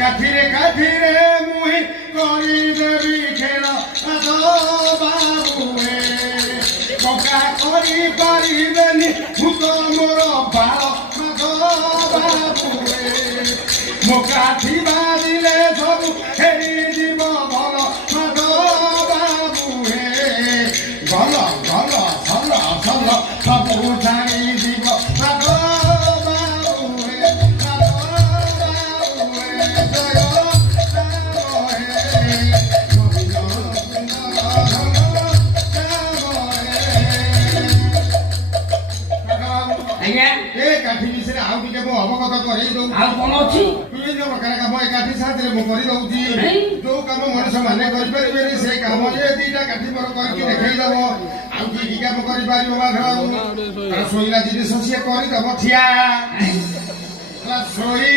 কাঠিরে কাঠিরে মুই করি দেবি খেল বাবুয়ে ককা করি পারিবেনি ভূত মোর বাল বাবুয়ে মো কাঠি বাজিলে সবু ফেরি দিব ভাল বাবুয়ে ভাল ভাল ভাল ভাল সবু ছাড়ি দিব কাঠি ବିଷୟରେ ଆଉ ଟିକେ ମୁଁ ଅବଗତ କରେଇ ଦଉଛି। ଆଉ କଣ ଅଛି? ବିଭିନ୍ନ ପ୍ରକାର କାମ ଏ କାଠି ସାହାଯ୍ୟରେ ମୁଁ କରିଦଉଛି। ଯୋଉ କାମ ମଣିଷ ମାନେ କରିପାରିବେନି ସେ କାମ ଏ ଦିଟା କାଠି ମୋର କରିକି ଦେଖେଇଦବ। ଆଉ କି କି କାମ କରିପାରିବ ମାଧବ ଶୋଇଲା ଜିନିଷ ସିଏ କରିଦବ ଠିଆ ଶୋଇ